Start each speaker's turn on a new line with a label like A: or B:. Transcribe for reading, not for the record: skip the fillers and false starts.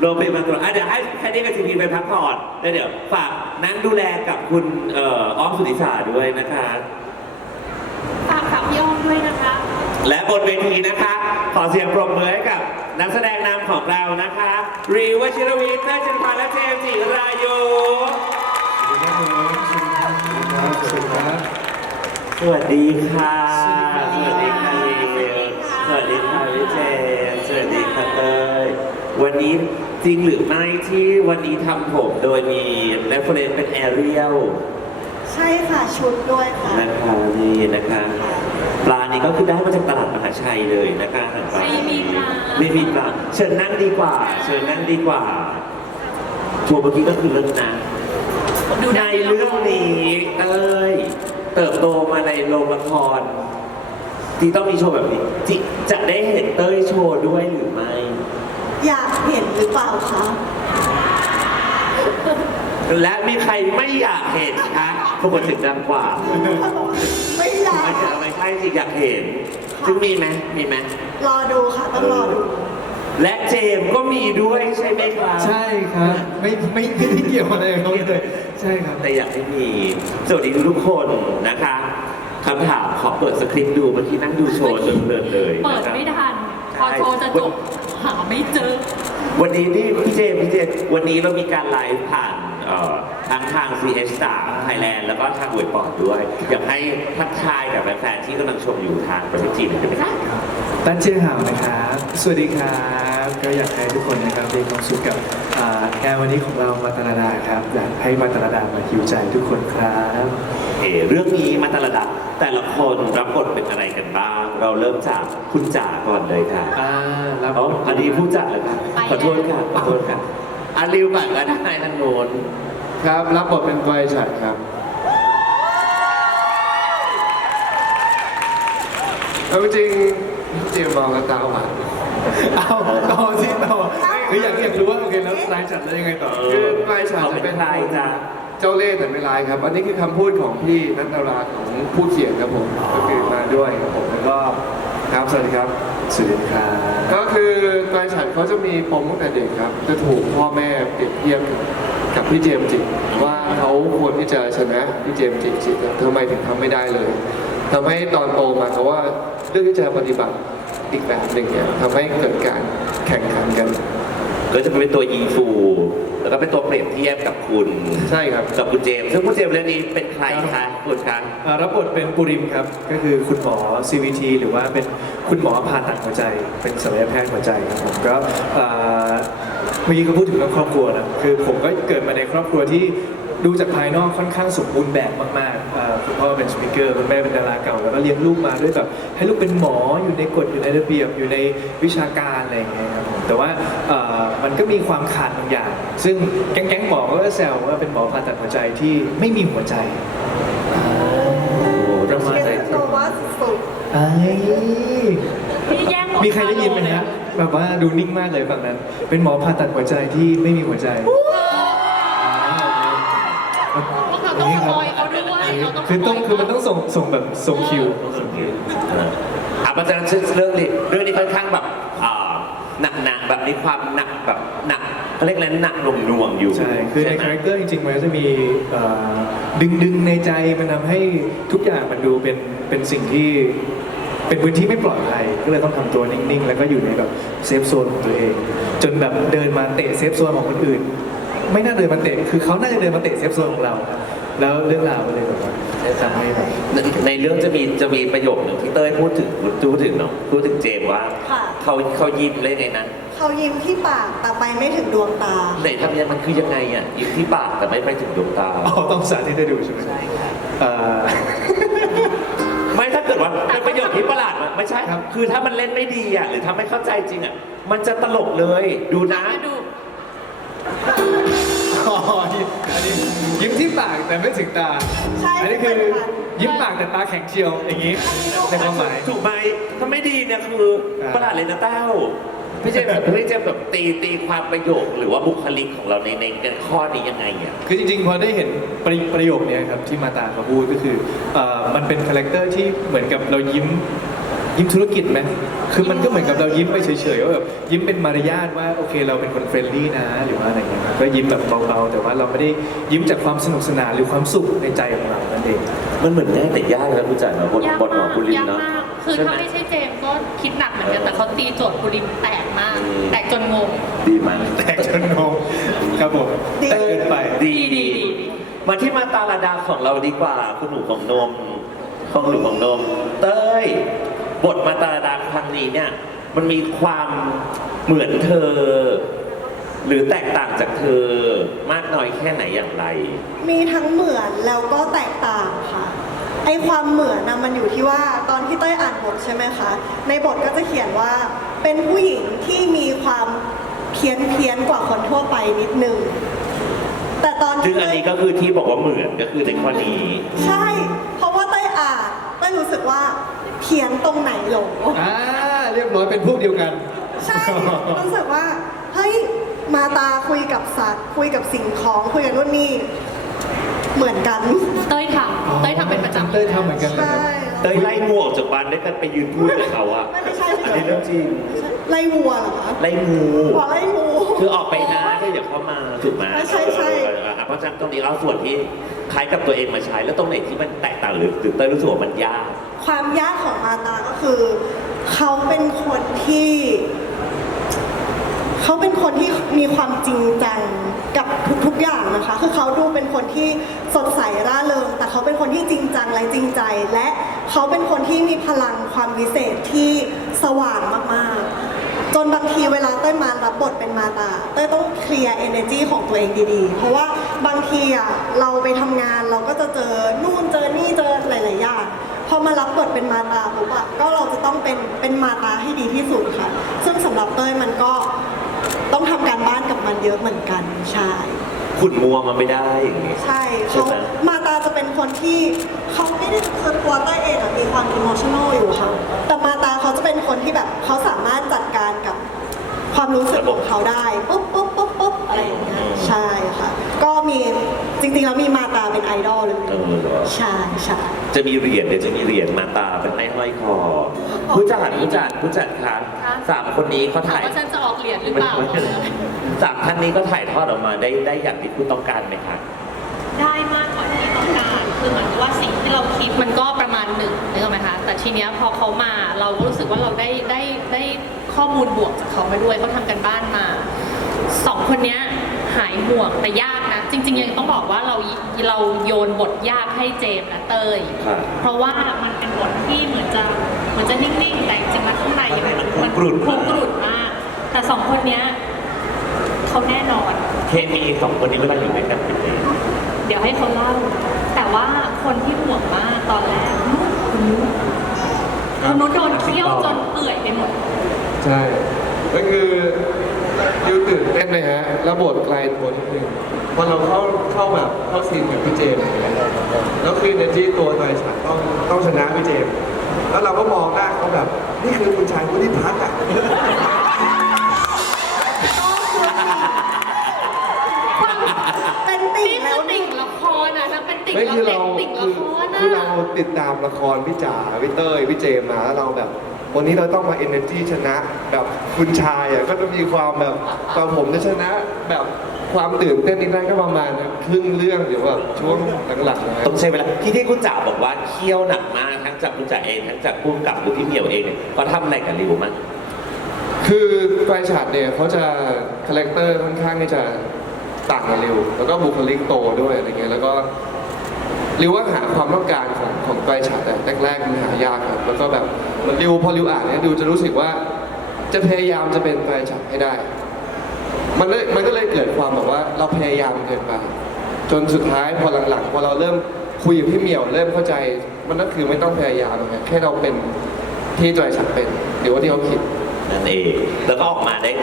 A: โรงพยาบาลตำรวจเดี๋ยวให้แค่นี้กับทีพีไปพักผ่อนแล้วเดี๋ยวฝากนั่งดูแลกับคุณอ้อมสุนิสาด้วยนะคะ
B: ฝากพี่อ้อมด้วยนะคะ
A: และบนเวทีนะคะ ขอเสียงปรบมือให้กับนักแสดงนำของเรานะคะรีวชิรวิทย์เต้ยจิรพันธ์และเจมส์จิรายุสวัสดีค่ะ สวัสดีค่ะรีวิวสวัสดีค่ะพี่เจมส์สวัสดีค่ะเต้ยวันนี้จริงหรือไม่ที่วันนี้ทำผมโดยมีเรฟเฟรนซ์เป็นแอเรียล
C: ใช่ค่ะชุดด้วยค่ะ
A: นะคะนี่นะคะปลานี้ก็คือได้มาจากตลาดมหาชัยเลยนะคะ
B: ไม่มีปลา
A: เชิญนั่งดีกว่าเชิญนั่งดีกว่าทัวร์เมื่อกี้ก็คือเรื่องนะในเรื่องนี้เอ้ยเติบโตมาในโรงละครที่ต้องมีโชว์แบบนี้จะได้เห็นเต้ยโชว์ด้วยหรือไม่
C: อยากเห็นหรือเปล่าคะ
A: และมีใครไม่อยากเห็นคะทุกคนถึงดังกว่า
C: ไม่อยาก
A: ไม่ใช่สิอยากเห็นซึ่งมีไหม
C: รอดูค่ะต้องรอดู
A: และเจมก็มีด้วยใช่ไหมครับ
D: ใช่ครับไม่เกี่ยวอะไรกับเขาเลยใช่ครับ
A: แต่อยากให้มีสวัสดีทุกคนนะคะคำถามขอเปิดสคริปต์ดูเมื่อกี้นั่งดูโชว์จนเพลินเลย
B: เปิดไม่ทันพอโชว์จะจบหาไม่เจอ
A: วันนี้นี่พี่เจวันนี้เรามีการไลฟ์ผ่านทาง CH3 Thailand แล้วก็ทางเว็บบอร์ดด้วยอยากให้ทักทายกับแฟนๆที่กำลังชมอยู่ทางประเทศจีนได้ไหมครับ
D: ตั้นเชียงหาวนะครับสวัสดีครับก็อยากให้ทุกคนนะครับมีความสุขกับงานวันนี้ของเรามาตาลาดาครับอยากให้มาตาลาดามาฮิวใจทุกคนครับ
A: เรื่องนี้มาตาลาดาแต่ละคนรับบทเป็นอะไรกันบ้างเราเริ่มจากคุณจ๋าก่อนเลยค่ะ
D: แล้ว
A: อันนี้พูดจ๋าเลยครับขอโทษค่ะอาริวก่อนก็ได้ทางโน้น
D: ครับรับบทเป็นไวฉัดครับเอาจริงเจมมองกันตาหวานเอาต่อที่ต่อคืออยากรู้ว่าโอเคแล้วไวฉัดแล้วยังไงต่อคือไวฉัดจะเป็น
A: ลายจ้า
D: เจ้าเล่ห์แต่ไม่ร้ายครับอันนี้คือคำพูดของพี่นัทนาราของผู้เขียนครับผมก็คือมาด้วยครับผมแล้วก็ครับสวัสดีครับสวัสดีครับก็คือไวฉัดเขาจะมีปมตั้งแต่เด็กครับจะถูกพ่อแม่เปรียบเทียบกับพี่เจมส์จิว่าเขาควรที่จะชนะพี่เจมส์จิทำไมถึงทำไม่ได้เลยทำให้ตอนโตมาเขาว่าเรื่องที่จะปฏิบัติอีกแบบหนึ่งเนี่ยทำให้เกิดการแข่งขันกัน
A: ก็จะเป็นตัวอีฟูแล้วก็เป็นตัวเปรียบเทียบกับคุณ
D: ใช่ครับ
A: กับคุณเจมส์ซึ่งคุณเจมส์เรื่องนี้เป็นใครคะคุณคะ
D: รับบทเป็นปุริมครับก็คือคุณหมอ CVT หรือว่าเป็นคุณหมอผ่าตัดหัวใจเป็นศัลยแพทย์หัวใจครับผมก็เมื่อกี้ก็พูดถึงเรื่องครอบครัวนะคือผมก็เกิดมาในครอบครัวที่ดูจากภายนอกค่อนข้างสมบูรณ์แบบมากๆคุณพ่อเป็นสปีกเกอร์คุณแม่เป็นดาราเก่าแล้วก็เลี้ยงลูกมาด้วยแบบให้ลูกเป็นหมออยู่ในกฎอยู่ในระเบียบอยู่ในวิชาการอะไรอย่างเงี้ยครับผมแต่ว่ามันก็มีความขาดบางอย่างซึ่งแก๊งหมอก็แซวว่าเป็นหมอผ่าตัดหัวใจที่ไม่มีหัวใจ
A: ประมาณไหน
D: มีใครได้ยินไหมฮะแบบว่าดูนิ่งมากเลยฝั่งนั้นเป็นหมอผ่าตัดหัวใจที่ไม่มีหัวใจ
B: ต้องสปอยเขาด้วย
D: คือมันต้องส่งแบบส่งคิว
A: เพราะฉะนั้นเรื่องนี้ค่อนข้างแบบหนักแบบมีความหนักแบบหนักเขาเรียกอะไรหนักหน่วงอยู่
D: ใช่คือในคาแรคเตอร์จริงๆมันจะมีดึงในใจมันทำให้ทุกอย่างมันดูเป็นสิ่งที่เป็นพื้นที่ไม่ปลอดภัยก็เลยต้องทำตัวนิ่งๆแล้วก็อยู่ในแบบเซฟโซนของตัวเองจนแบบเดินมาเตะเซฟโซนของคนอื่นไม่น่าเดินมาเตะคือเขาน่าจะเดินมาเตะเซฟโซนของเราแล้วเรื่องราวมันเลยแบบว่าทำให้แบบ
A: ในเรื่องจะมีประโยคหนึ่งที่เต้ยพูดถึงเนาะพูดถึงเจมว่าเขายิ้มเลยไงนะ
C: เขายิ้มที่ปากแต่ไปไม่ถึงดวงตา
A: ไหนทำยังมันคือยังไงอ่ะยิ้มที่ปากแต่ไม่ไปถึงดวงตา
D: ต้องสาธิตให้ดูใช่ไหม
A: ใช่ครับไม่ถ้าเกิดว่าเป็นประโยคที่ประหลาดไม่ใช่คือถ้ามันเล่นไม่ดีอ่ะหรือถ้าไม่เข้าใจจริงอ่ะมันจะตลกเลยดูนะ
D: อันนี้ยิ้มที่ปากแต่ไม่ถึงตาอันนี้คือยิ้มปากแต่ตาแข็งเชียวอย่างนี้ในความหมาย
A: ถูกไหมถ้าไม่ดีเนี่ยคือประหลาดเลยนะเต้าไม่ใช่แบบตีความประโยคหรือว่าบุคลิกของเราในข้อนี้ยังไงอ่ะ
D: คือจริงๆพอได้เห็นประโยคนี้ครับที่มาตาเขาพูดก็คือมันเป็นคาแรคเตอร์ที่เหมือนกับเรายิ้มยิ้มธุรกิจไหมคือมันก็เหมือนกับเรายิ้มไปเฉยๆว่าแบบยิ้มเป็นมารยาทว่าโอเคเราเป็นคนเฟรนลี่นะหรือว่าอะไรเงี้ยก็ยิ้มแบบเบาๆแต่ว่าเราไม่ได้ยิ้มจากความสนุกสนานหรือความสุขในใจของเรานั่นเอง
A: มันเหมือนง่ายแต่ยากนะผู้จัดเนาะบท
B: ยาก
A: บทหมอ
B: มาก
A: บุริน
B: ยาก
A: เนาะ
B: มากคือ
A: ใช่ไหม
B: ถ้าไม่ใช่เจมส์ก็คิดหนักเหมือนกันแต่เขาตีโจทย์บุรินแตกมาก แตกจนงง
A: ดีมาก
D: แตกจนงงครับผมแต่เกินไป
A: ดี
B: ดี
A: มาที่มาตาลาดาของเราดีกว่าคุณหนูของนมของหนูของนม เต้ยบทมาตาลาดาครั้งนี้เนี่ย มันมีความเหมือนเธอ หรือแตกต่างจากเธอมากน้อยแค่ไหนอย่างไร
C: มีทั้งเหมือนแล้วก็แตกต่างค่ะ ไอความเหมือนนะมันอยู่ที่ว่าตอนที่เต้ยอ่านบทใช่ไหมคะ ในบทก็จะเขียนว่าเป็นผู้หญิงที่มีความเพี้ยนกว่าคนทั่วไปนิดนึง แต่ตอน
A: ซึ่
C: ที่
A: งอันนี้ก็คือที่บอกว่าเหมือนก็คือในข้อนี้
C: ใช่ เพราะว่าเต้ยอ่านเต้ยรู้สึกว่าเพี้ยนตรงไหนหรอ
D: เรียบร้อยเป็นพวกเดียวกัน
C: ใช่ รู้สึกว่าเฮ้ยมาตาคุยกับสัตว์ คุยกับสิ่งของคุยกับนู่นนี่เหมือนกัน
B: เต้ยทำเป็นประจำ
D: เต้ยทำเหมือนกันเลย
C: ใช่
D: ครับ
A: เต้ยไล่งูออกจากบ้านด้วยกันไปยืนพูดกับเขาอะ
C: ไม่ใช่
A: อันนี้เรื่องจริง
C: ไล่วัวเหรอคะ
A: ไล่งู
C: บอกไล่งู
A: คือออกไปนะก็อย่าเข้ามาถูกไหม
C: ใช่ใช่
A: เพราะฉะนั้นตรงนี้เอาส่วนที่คล้ายกับตัวเองมาใช้ แล้วตรงไหนที่มันแตกต่างหรือเต้ยรู้สึกว่ามันยาก
C: ความยากของมาตาก็คือ เขาเป็นคนที่ เขาเป็นคนที่มีความจริงจังกับทุกๆอย่างนะคะ คือเขาดูเป็นคนที่สดใสร่าเริง แต่เขาเป็นคนที่จริงจังและจริงใจ และเขาเป็นคนที่มีพลังความวิเศษที่สว่างมากๆ จนบางทีเวลาเต้ยมารับบทเป็นมาตาเต้ยต้องเคลียร์ energy ของตัวเองดีๆ เพราะว่าบางทีอ่ะเราไปทำงานเราก็จะเจอนู่นเจอนี่เจอหลายๆอย่างพอมารับบทเป็นมาตาปุ๊บอะก็เราจะต้องเป็นมาตาให้ดีที่สุดค่ะ ซึ่งสำหรับเต้ยมันก็ต้องทำการบ้านกับมันเยอะเหมือนกันใช่
A: ขุนมัวมันไม่ได้อย่างนี้
C: ใช่
A: ใช่
C: เขา
A: ไหม
C: มาตาจะเป็นคนที่เขาไม่ได้คือตัวเต้ยเองอะมีความอิโมชัน a ลอยู่ค่ะ แต่มาตาเขาจะเป็นคนที่แบบเขาสามารถจัดการกับความรู้สึกของเขาได้ปุ๊บปุ๊บปุ๊บปุ๊บอะไรอย่างเงี้ยใช่ค่ะ ก็มีจริงๆแล้วมีมาตาเป็นไอดอลเลย
A: เหรอ
C: ใช่ใช่
A: จะมีเหรียญเดี๋ยวจะมีเหรียญมาตาเป็นให้ห้อยคอผู้จัดคะสามคนนี้เขา
B: ถาม
A: ถ่าย
B: ว่าฉันจะออกเหรียญหรือเปล่า
A: สามท่านนี้ก็ถ่ายทอดออกมาได้อย่างที่คุณต้องการไหมคะ
B: ได้มากกว่าที่ต้องการคือเหมือนกับว่าสิ่งที่เราคิดมันก็ประมาณหนึ่งนึกออกไหมคะแต่ทีเนี้ยพอเขามาเราก็รู้สึกว่าเราได้ข้อมูลบวกจากเขามาด้วยเขาทำกันบ้านมาสองคนเนี้ยหายห่วงแต่ยากนะจริงๆยังต้องบอกว่าเราโยนบทยากให้เจมส์และเตย
A: ครับ
B: เพราะว่ามันเป็นบทที่เหมือนจะนิ่งๆแต่จริงๆแล้วข้างในมัน
A: คุกรุ่น
B: คุกรุ่นมากแต่สองคนเนี้ยเขาแน่นอน
A: เคมีสองคนนี้เวลาอยู่ด้วยกันเป็นยังไง
B: เดี๋ยวให้เขาเล่า แต่ว่าคนที่ห่วงมากตอนแรกคุณนุชโดนเคี่ยวจนเปื่อยไปหมด
E: ใช่ ก็คือยูตื่นเต้นเลยฮะ แล้วบทไกลตัวนิดนึงพอเราเข้าแบบเข้าซีนกับพี่เจมส์อย่างเงี้ยแล้วคือเนจี้ตัวในฉากต้องชนะพี่เจมส์แล้วเราก็มองหน้าเขาแบบ นี่คือคุณชายผู้ที่พักอ่ะ
C: เป็นติ่ง
B: นี่
C: แล้
B: คือ
C: ว
B: ติ่งละครอ่ะนะเป็นติ่ง
E: ไม่
B: แล้ว
E: คือ
B: เด็
E: เรา
B: กติ่งละคร
E: คือเรา
B: อ่ะ
E: ติดตามละครพี่จ๋าพี่เต้ยพี่เจมส์มาแล้วเราแบบ วันนี้เราต้องมา energy ชนะแบบคุณชายอ่ะก็จะมีความแบบตอนผมจะชนะแบบความตื่นเต้นนี่ได้ก็ประมาณครึ่งเรื่องหรือว่าช่วงหลังๆนะ
A: ต้องใช้เวลาที่คุณจ๋าบอกว่าเคี่ยวหนักมากทั้งจากคุณจ๋าเองทั้งจากผู้กำกับหรือพี่เหมียวเองเนี่ยเขาทำอะไรกับริวมั้ง
E: คือไฟฉาดเนี่ยเขาจะคาแรคเตอร์ค่อนข้างที่จะต่างกับริวแล้วก็บุคลิกโตด้วยอะไรเงี้ยแล้วก็ริวว่าหาความต้องการของไฟฉาดแรกๆมันหายากครับแล้วก็แบบเหมันริวพอริวอ่านเนี่ยริวจะรู้สึกว่าจะพยายามจะเป็นไฟฉาดให้ได้ มันก็เลยเกิดความแบบว่าเราพยายามเกินไปจนสุดท้ายพอหลังๆพอเราเริ่มคุยกับพี่เหมียวเริ่มเข้าใจมันก็คือไม่ต้องพยายามนะแค่เราเป็นที่ไฟฉาดเป็นหรือว่าที่เขาคิด
A: นั่นเองแล้วก็ออกมาได้